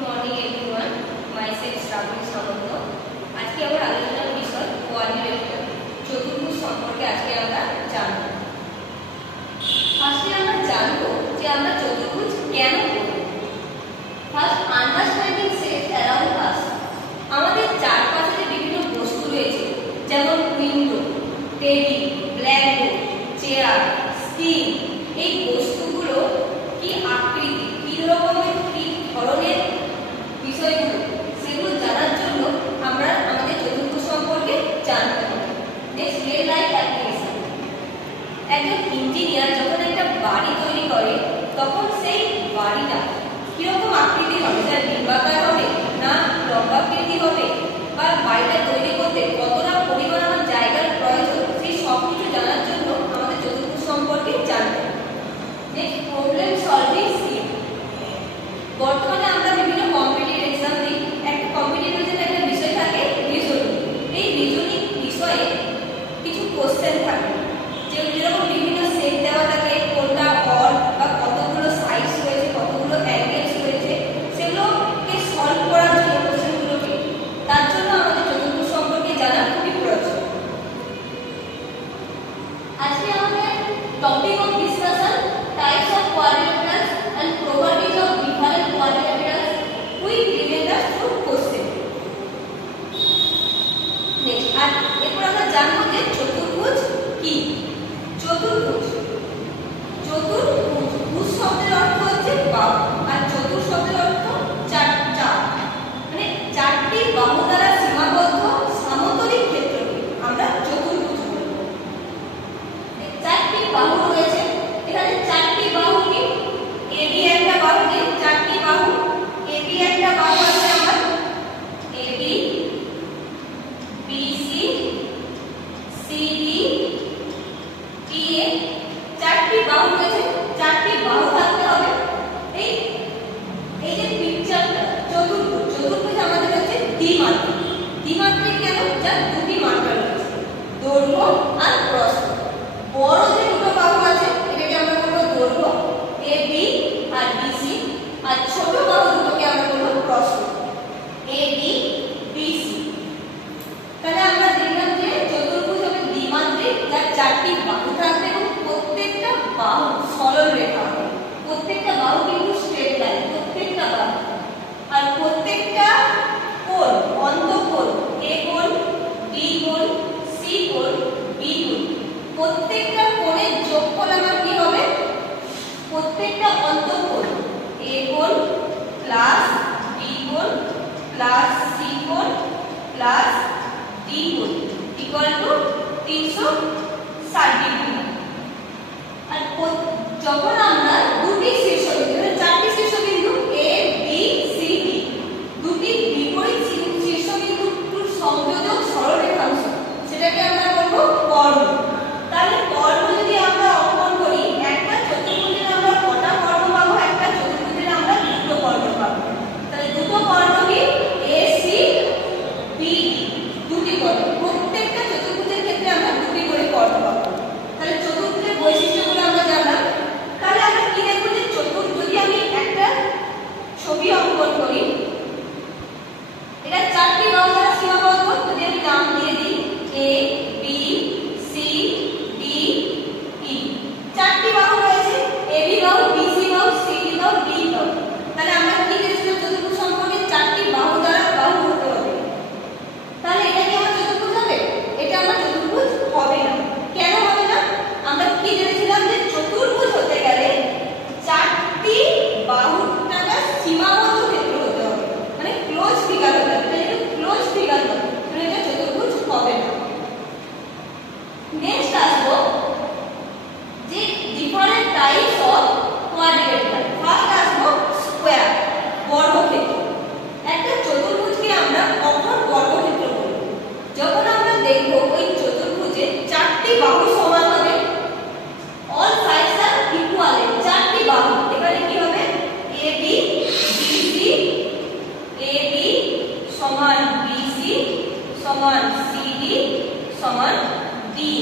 morning everyone. Myself Shravani Samanto. আজকে আমার আলোচনার বিষয় কোয়াড্রিলেটারাল চতুর্ভুজ সম্পর্কে আজকে আমরা জানব। আজকে আমরা জানব যে আমরা চতুর্ভুজ কেন করব। First understanding set around us. আমাদের চারপাশে যে বিভিন্ন বস্তু রয়েছে যেমন window, table, blackboard, chair, screen, এই বস্তুগুলো কি আকৃতি, কি রকমের, কি ধরনের বিষয়গুলো সেগুলো জানার জন্য আমরা আমাদের চতুর্ভুজ সম্পর্কে জানতে হবে। Next, real life application. একজন ইঞ্জিনিয়ার যখন একটা বাড়ি তৈরি করে তখন সেই বাড়িটা কিরকম আকৃতি হবে, সেটা ডিম্বাকার হবে না লম্বাকৃতি হবে, বা বাড়িটা তৈরি করতে কতটা পরিমাণ আমার জায়গার প্রয়োজন, সেই সব কিছু জানার জন্য আমাদের চতুর্ভুজ সম্পর্কে জানতে হবে। Next, problem solving skill. বর্তমানে আমরা বিভিন্ন কম্পিটিটিভ এক্সাম দিই। একটা কম্পিটিটিভ এক্সামে একটা বিষয় থাকে রিজনিং। এই রিজনিং বিষয়ে কিছু কোশ্চেন থাকে, যেরকম বিভিন্ন সেট দেওয়া থাকে, কোনটা অড বা কতগুলো সাইড রয়েছে, কতগুলো অ্যাঙ্গেলস রয়েছে, সেগুলোকে সলভ করার জন্য কোশ্চেনগুলোকে, তার জন্য আমাদের চতুর্ভুজ সম্পর্কে জানা খুবই প্রয়োজন। আজকে আমাদের topic of discussion types of quadrilaterals and properties of different quadrilaterals with related to question. Next, আর এরপর আমরা জানবো যে চতুর্ভুজ কি। চতুর্ভুজ ভুজ শব্দের অর্থ হচ্ছে বাহু, আর চতুর শব্দের অর্থ চার, মানে চারটি বাহু দ্বারা সীমাবদ্ধ সমতলিক ক্ষেত্রকে আমরা চতুর্ভুজ বলবো। চারটি বাহু রয়েছে, এখানে চারটি বাহু কি, এবি একটা বাহু, কি চারটি বাহু, এবি একটা বাহু আছে আমার, এবি, বিসি, সিডি, টিএ, চারটি বাহু রয়েছে। চারটি বাহু থাকতে হবে। এই যে পিকচারটা চতুর্ভুজ আমাদের কাছে দ্বিমাত্রিক। দ্বিমাত্রিক কেন? যার দুটি মাত্রা রয়েছে, দৈর্ঘ্য আর প্রস্থ। বড় যে দুটো বাহু আছে এটাকে আমরা বলবো দৈর্ঘ্য, এবি আর বিসি, আর ছোট বাহু দুটোকে আমরা বলবো প্রস্থ, এবি, বিসি। তাহলে আমরা দেখলাম যে চতুর্ভুজ হবে দ্বিমাত্রিক, যার চারটি বাহু থাকবে এবং প্রত্যেকটা বাহু সরল রেখা হবে। প্রত্যেকটা বাহু কিন্তু স্ট্রেট লাইন, প্রত্যেকটা বাহু। আর প্রত্যেকটা কোণ, অন্তঃকোণ, এ কোণ, বি কোণ, সি কোণ, বি কোণ, প্রত্যেকটা কোণের যোগফল আমার কি হবে? প্রত্যেকটা অন্তঃকোণ এ কোণ প্লাস বি কোণ প্লাস সি কোণ প্লাস ডি কোণ ইকুয়াল টু 360 ডিগ্রি। আর যখন আমরা দুটি শীর্ষবিন্দু, চারটি শীর্ষবিন্দু এ বি সি ডি, দুটি বিপরীত শীর্ষবিন্দুর সংযোজক সরলরেখাংশ, সেটাকে আমরা বলবো কর্ণ। তাহলে কর্ণ যদি আমরা অঙ্কন করি, একটা চতুর্ভুজের আমরা কটা কর্ণ পাবো? একটা চতুর্ভুজের আমরা দুটো কর্ণ পাবো। তাহলে দুটো কর্ণ কি, এ সি বি ডি, দুটি কর্ণ। প্রত্যেকটা চতুর্ভুজের ক্ষেত্রে আমরা দুটি করে কর্ণ পাবো। তাহলে চতুর্ভুজের বৈশিষ্ট্যগুলো আমরা জানলাম। তাহলে আমরা কি দেখব যে যদি আমি একটা ছবি অঙ্কন করি, এটা চারটি বাহু দ্বারা সীমাবদ্ধ, যদি আমি নাম দিয়ে দিই A B C D E, চারটি বাহু রয়েছে, এবি বাহু, বিসি বাহু, সিডি বাহু, ডি বাহু। তাহলে আমরা কি দেখছিলাম চতুর্ভুজ সম্পর্কে? চারটি বাহু দ্বারা বাহু হতে হবে। তাহলে এটা কি আমার চতুর্ভুজ হবে? এটা আমার চতুর্ভুজ হবে না। কেন হবে না? আমরা কি জেনেছিলাম যে চতুর্ভুজ হতে গেলে চারটি বাহুটাকে সীমাবদ্ধ ক্ষেত্র হতে হবে, মানে ক্লোজ ফিগার হতে হবে। এটা ক্লোজ ফিগার হবে, মানে এটা চতুর্ভুজ হবে না। নেক্সট আসবো যে different types of quadrilateral. First আসবো স্কয়ার, বর্গক্ষেত্র। একটা চতুর্ভুজকে আমরা কখন বর্গক্ষেত্র বলবো? যখন আমরা দেখব ওই চতুর্ভুজে চারটি বাহু সমান হবে, অল সাইডস আর ইকুয়াল, চারটি বাহু। এবারে কি হবে? এবি বিসি, এবি সমান বিসি সমান সিডি সমান ডি,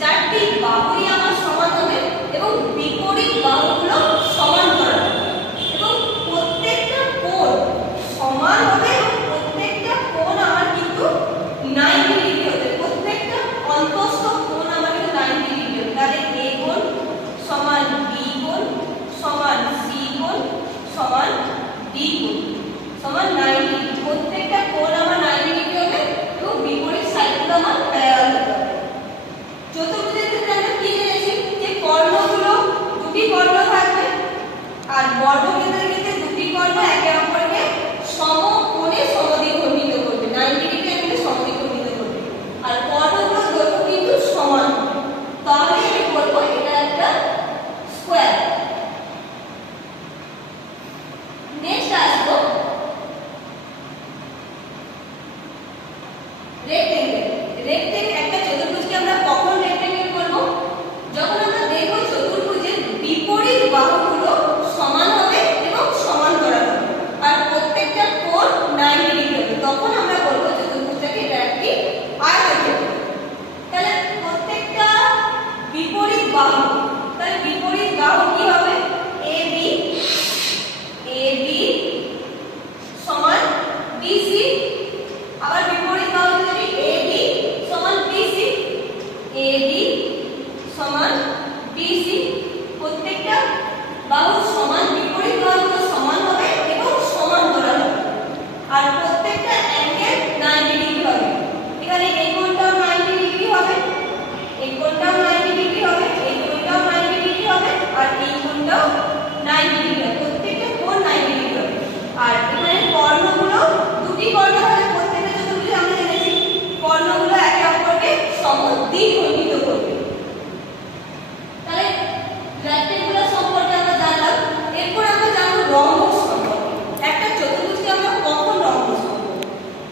চারটি বাহুই আমার সমান হবে এবং বিপরীত বাহুগুলো সমান করা হবে এবং প্রত্যেকটা কোণ সমান 90 ডিগ্রি। প্রত্যেকটা কোণ আমার 90 ডিগ্রি হবে এবং বিপরীত সাইডগুলো আমার প্যারালাল হবে। চতুর্ভুজের ক্ষেত্রে আমরা কি জেনেছি যে কর্ণগুলো দুটি কর্ণ থাকবে আর বর্গক্ষেত্রের ক্ষেত্রে দুটি কর্ণ একে অপরকে সমকোণে সমদ্বিখণ্ডিত করবে, 90 ডিগ্রি অ্যাঙ্গেলে সমদ্বিখণ্ডিত করবে। আর কর্ণগুলোর দৈর্ঘ্য কিন্তু সমান হবে। তাহলে আমি বলবো এটা একটা স্কয়ার। নেক্সট আসবো রেক্টেঙ্গেল। রেক্টেঙ্গেল একটা চতুর্ভুজকে আমরা কখন রেক্টেঙ্গেল করব? যখন আমরা দেখব চতুর্ভুজের বিপরীত বাহুগুলো সমান হবে এবং সমান্তরাল হবে আর প্রত্যেকটা কোণ 90 ডিগ্রি হবে, তখন আমরা বলবো চতুর্ভুজটাকে এটা একটি আয়তক্ষেত্র। তাহলে প্রত্যেকটা বিপরীত বাহু, তাহলে বিপরীত বাহু কি হবে? AB সমান BC, আবার বিপরীত বাহু যদি AB সমান BC, AB সমান BC, প্রত্যেকটা বাহু সমান, বিপরীত বাহুগুলো সমান হবে এবং সমান্তরাল হবে আর প্রত্যেকটা অ্যাঙ্গেল 90 ডিগ্রি হবে। এখানে এই কোণটাও 90 ডিগ্রি হবে, এই কোণটাও 90 ডিগ্রি হবে, এই কোণটাও 90 ডিগ্রি হবে আর এই কোণটাও 90 ডিগ্রি হবে, প্রত্যেকটা কোণ 90 ডিগ্রি হবে। আর এখানে কর্ণগুলো দুটি কর্ণ হবে, প্রত্যেকটা চতুর্ভুজে আমরা জেনেছি কর্ণগুলো একে অপরকে সমদ্বিখণ্ডিত করবে। তাহলে রেক্টেঙ্গুলার সম্পর্কে আমরা জানলাম। এরপর আমরা জানবো রম্বস সম্পর্কে। একটা চতুর্ভুজকে আমরা কখন রম্বস করব?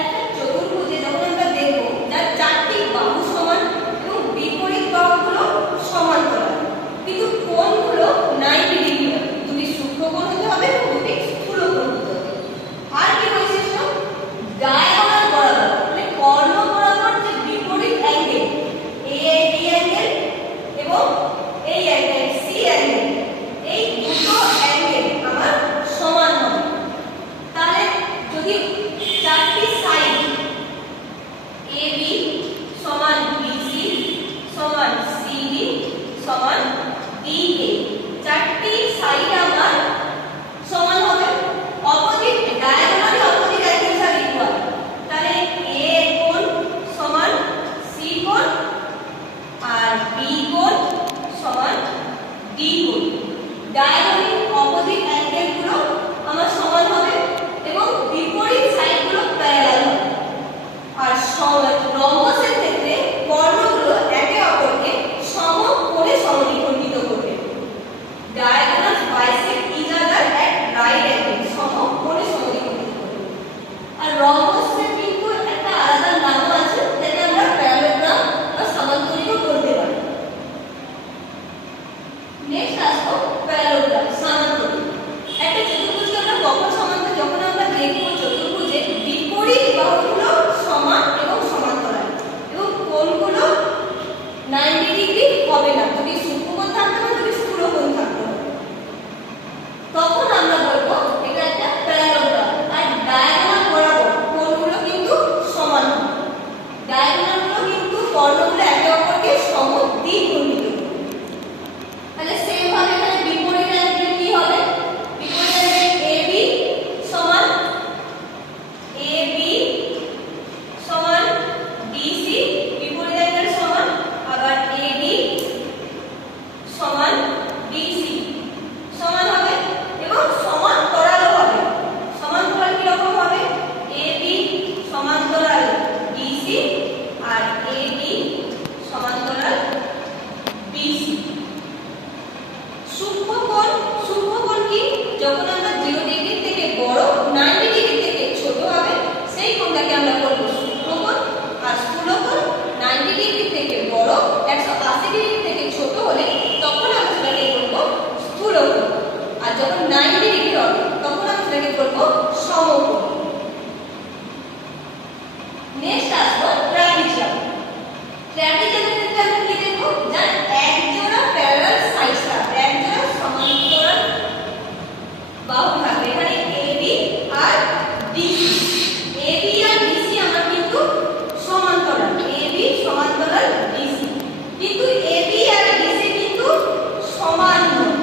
একটা চতুর্ভুজে যখন আমরা দেখব যার চারটি বাহু সমান এবং বিপরীত বাহুগুলো সমান্তরাল কিন্তু কোণগুলো 90 ডিগ্রি হবে, দুটি সূক্ষ্মকোণ হতে হবে এবং দুটি স্থূলকোণ হতে হবে। আর কি বৈশিষ্ট্য? ডায়াগোনাল বরাবর, মানে কর্ণ বরাবর যে বিপরীত অ্যাঙ্গেল এই অ্যাঙ্গেল এবং এই অ্যাঙ্গেল সি অ্যাঙ্গেল, এই দুটো অ্যাঙ্গেল আমার সমান হবে। তাহলে যদি চারটি সাইড AB সমান BC সমান CD সমান DA, চারটি সাইড আমার সমান হবে, অপোজিট ডায়াগোনালি অপোজিট অ্যাঙ্গেলস আর ইকুয়াল। তাহলে A কোণ সমান C কোণ আর B কোণ সমান D কোণ, ডায়াগোনালি অপোজিট অ্যাঙ্গেলগুলো আমার সমান হবে এবং বিপরীত সাইডগুলো প্যারালাল হবে। আর রম্বসের ক্ষেত্রে কর্ণগুলো একে অপরকে সমকোণে সমদ্বিখণ্ডিত করবে, diagonals bisect each other at right angle, সমকোণে সমদ্বিখণ্ডিত করবে। আর রম্বসের কিন্তু একটা আলাদা নাম আছে, যেটা আমরা প্যারালেলোগ্রাম বা সমান্তরিকও বলতে পারি। নেক্সট আসবো প্যারালেলোগ্রাম, সমান্তরিক। একটা চতুর্ভুজকে আমরা কখন সমান্তরিক? যখন আমরা দেখব চতুর্ভুজের বিপরীত বাহুগুলো সমান এবং সমান্তরাল এবং কোণগুলো 90 ডিগ্রি হবে না, যদি সূক্ষ্মকোণ থাকতে হবে, যদি স্থূলকোণ থাকতে হবে, তখন আমরা বলবো এটা একটা প্যারালেলোগ্রাম। আর ডায়াগোনাল বরাবর কোণগুলো কিন্তু সমান হবে, ডায়াগোনালগুলো কিন্তু কর্ণগুলো একে অপরকে সমদ্বিখণ্ডিত করবে। তাহলে সেম ভাবে এখানে বিপরীত অ্যাঙ্গেল কি হবে? বিপরীত অ্যাঙ্গেল AB সমান BC, বিপরীত অ্যাঙ্গেল সমান, আবার AD সমান BC সমান হবে এবং সমান্তরালও হবে। সমান্তরাল কি রকম হবে? AB সমান্তরাল BC আর AD সমান্তরাল BC। সূক্ষ্মকোণ কি? যখন আমরা 0 ডিগ্রি থেকে বড়, 90 ডিগ্রি থেকে ছোট হবে সেই কোণটাকে আমরা বলবো সূক্ষ্মকোণ। আর স্থূলকোণ 90 ডিগ্রি থেকে বড়, 180 ডিগ্রি থেকে ছোট হলে তখন আমরা সেটাকে বলবো স্থূলকোণ। আর যখন 90 ডিগ্রি হবে তখন আমরা সেটাকে বলবো সমকোণ। নেক্সট আসবো ট্রাপিজিয়াম। ট্রাপিজিয়ামের ক্ষেত্রে আমরা কি দেখব? যার এক জোড়া প্যারালাল সাইড থাকবে, এক জোড়া সমান্তরাল বাহু থাকবে। এখানে AB আর DC, AB আর DC আমার কিন্তু সমান্তরাল, AB সমান্তরাল DC, কিন্তু AB আর DC কিন্তু সমান নয়,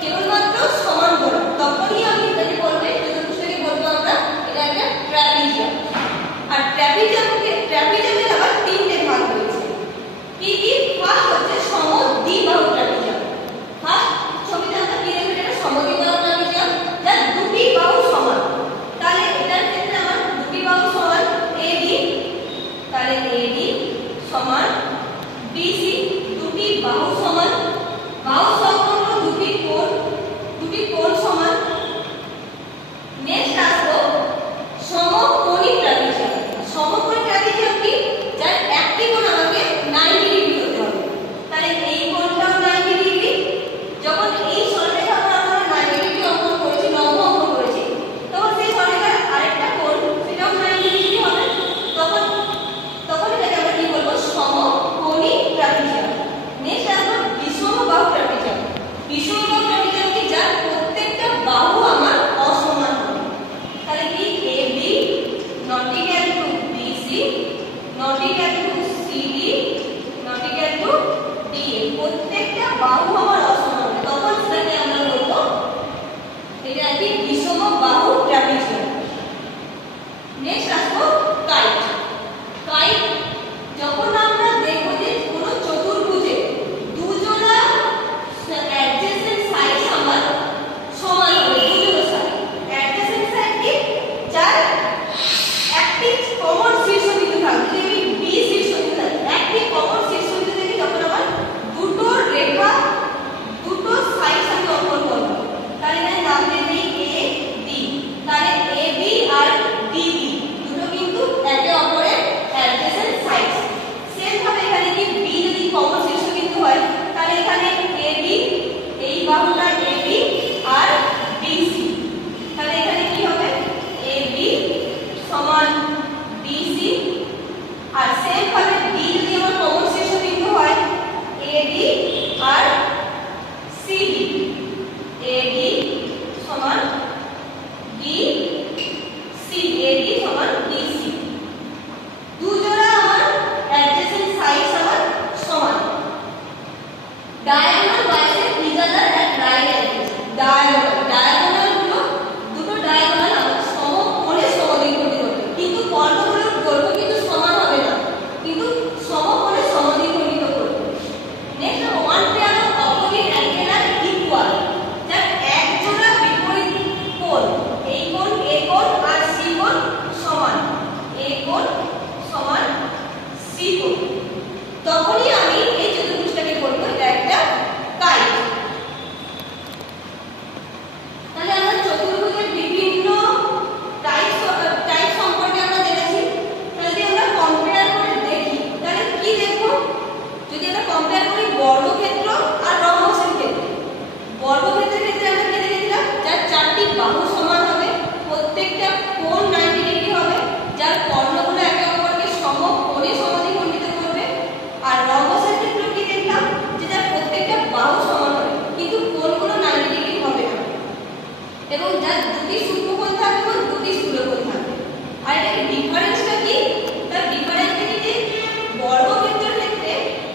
কেবলমাত্র সমান্তরাল। তখনই আমি এটাকে বলবো চতুর্ভুজটাকে বলবো সমান BC, AD সমান BC। দুজোড়া আমার অ্যাডজেসেন্ট সাইড আমার সমান। Diagonal bisect each other at right angle. Diagonal গুলো দুটো ডায়াগোনাল আমার সমকোণে সমদ্বিখণ্ডিত হবে, কিন্তু কর্ণগুলোর দৈর্ঘ্য কিন্তু সমান হবে না, কিন্তু সমকোণে সমদ্বিখণ্ডিত করবে। Next, one pair of opposite angle are equal, যার এক জোড়া বিপরীত কোণ, এই কোণ A কোণ আর C কোণ সমান, A কোণ সমান C কোণ, তখনই আমি এই চতুর্ভুজটাকে বলবো এটা একটা কাইট। তাহলে আমরা চতুর্ভুজের বিভিন্ন টাইপ সম্পর্কে আমরা জেনেছি। তাহলে যদি আমরা কম্পেয়ার করে দেখি তাহলে কি দেখব? যদি আমরা কম্পেয়ার করি বর্গক্ষেত্র আর রম্বসের ক্ষেত্রে, বর্গক্ষেত্রের ক্ষেত্রে আমরা কি দেখেছিলাম? যার চারটি বাহু সমান হবে, প্রত্যেকটা কোণ 90 ডিগ্রি হবে, যার কর্ণগুলো একে অপরকে সমকোণে সমদ্বিখণ্ডিত করবে। আর রম্বসের ক্ষেত্রে কি দেখলাম? যে যার প্রত্যেকটা বাহু সমান হবে, কিন্তু কোণগুলো 90 ডিগ্রি হবে না, এবং যার দুটি সূক্ষ্মকোণ থাকবে এবং দুটি স্থূলকোণ থাকবে। আর এর ডিফারেন্সটা কি? তার ডিফারেন্স কি? যে বর্গক্ষেত্রের ক্ষেত্রে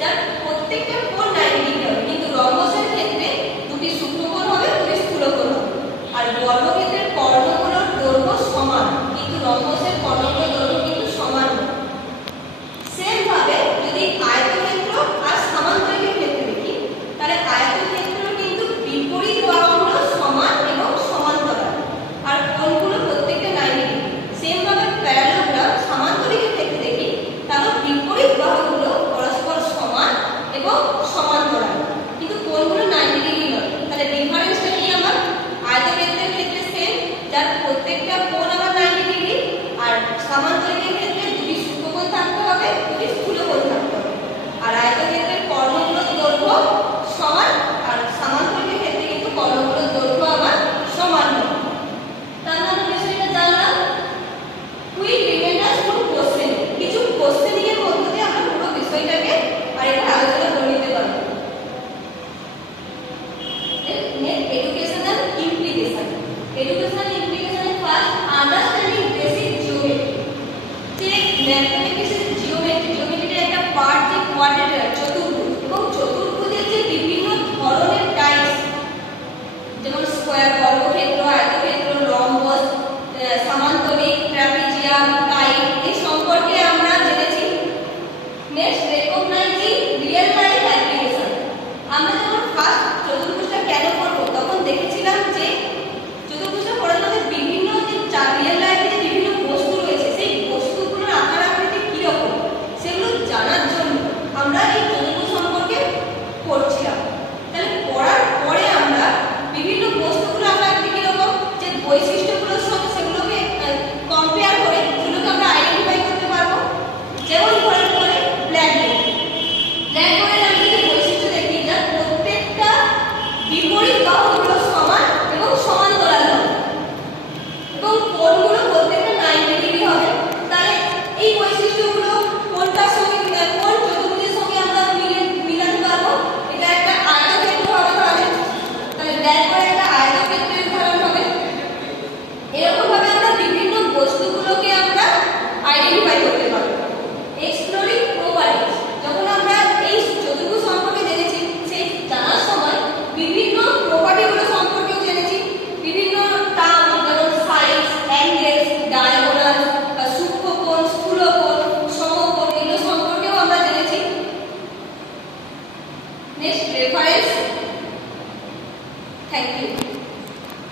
যার প্রত্যেকটা কোণ 90 ডিগ্রি হবে, কিন্তু রম্বসের ক্ষেত্রে দুটি সূক্ষ্মকোণ হবে, দুটি স্থূলকোণ হবে। আর বর্গক্ষেত্রের কর্ণগুলোর দৈর্ঘ্য সমান, কিন্তু রম্বসের কর্ণগুলোর দৈর্ঘ্য কিন্তু সমান নয়। সেম ভাবে যদি আয়তক্ষেত্র আর সামান্তরিকের ক্ষেত্রে দেখি, তাহলে আয়তক্ষেত্র কিন্তু বিপরীত বাহুগুলো সমান এবং সমান্তরাল, আর কোণগুলো প্রত্যেকটা 90 ডিগ্রি। সেম ভাবে প্যারালোগ্রাম সামান্তরিকের ক্ষেত্রে দেখি, তাহলে বিপরীত বাহুগুলো পরস্পর সমান এবং সমান্তরাল, কিন্তু কোণগুলো 90 ডিগ্রি নয়। তাহলে ডিফারেন্সটা কি আমার? আয়তক্ষেত্রের ক্ষেত্রে সেম, যার প্রত্যেকটা কোণ আমার 90 ডিগ্রি, আর সামান্তরিকের ক্ষেত্রে দুটি সূক্ষ্মকোণ থাকতে হবে, দুটি স্থূলকোণ থাকতে হবে। আর আয়তক্ষেত্রের কর্ণগুলোর দৈর্ঘ্য সমান, আর সামান্তরিকের ক্ষেত্রে কিন্তু কর্ণগুলোর দৈর্ঘ্য আমার সমান নয়। তাহলে আমরা বিষয়টা জানলাম। কুইক রিমাইন্ডার ফুল কোশ্চেন, কিছু কোশ্চেনিং এর মধ্যে দিয়ে আমরা পুরো বিষয়টাকে আরেকবার আলোচনা করে নিতে পারবো। Educational implication. Educational implication first, understanding basic geometry. যে ম্যাথমেটিক্সের জিওমেট্রির একটা পার্ট যে কোয়াড্রিলেটারাল, চতুর্ভুজ, এবং চতুর্ভুজের যে বিভিন্ন ধরনের টাইপস, যেমন স্কয়ার